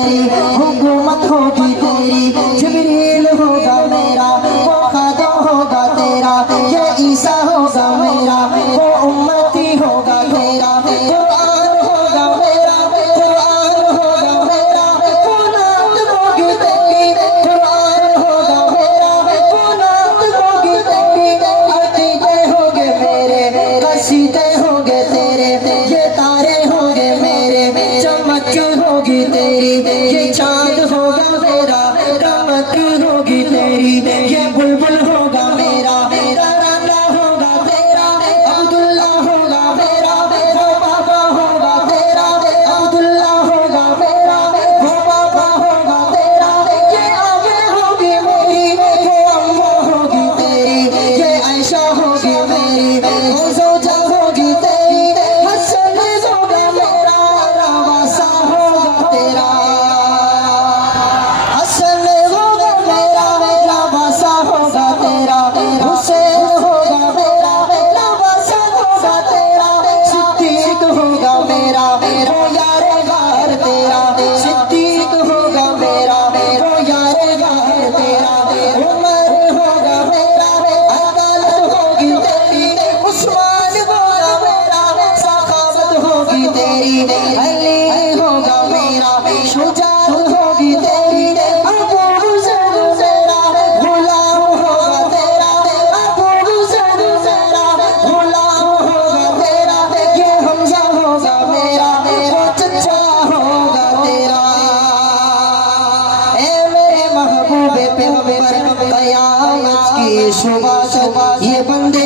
मेरी, हुकूमत होगी तेरी, जिब्रील होगा मेरा, वो खादिम होगा तेरा, ये ईसा होगा मेरा, वो उम्मती होगा तेरा, कुरान होगा मेरा, कुरान होगा मेरा, वो नात होगी तेरी, कुरान होगा मेरा, वो नात होगी तेरी, अकीदे होंगे मेरे, कसीदे होंगे तेरे, ये तारे होंगे मेरे, चमक होगी तेरी, ये चांद होगा मेरा, रमक होगी तेरी, ये बुलबुल होगा मेरा, तराना होगा तेरा, अब्दुल्ला होगा मेरा, वो बाबा होगा तेरा, अब्दुल्ला होगा मेरा, वो बाबा होगा तेरा, ये आमिर होगी मेरी, वो अम्मा होगी तेरी, ये आयशा होगी मेरी, वो ज़ौजा होगी तेरी, हसन होगा मेरा, रवासा होगा तेरा, हसन होगा मेरा, रवासा होगा तेरा, हुसैन होगा मेरा, रवासा होगा तेरा, सिद्दीक होगा मेरा, वो यारे गार तेरा, सिद्दीक होगा मेरा, वो यारे गार तेरा, उमर होगा मेरा, अदालत होगी तेरी, उस्मान होगा मेरा, सखावत होगी तेरी, अली होगा मेरा, शुजाअत होगी तेरी, अबू हुसैन मेरा, गुलाम होगा तेरा, अबू हुसैन मेरा, गुलाम होगा तेरा, ये हमजा होगा मेरा, वो चचा होगा तेरा। ए मेरे महबूबे पैगंबर, क़यामत की सुबह ये बंदे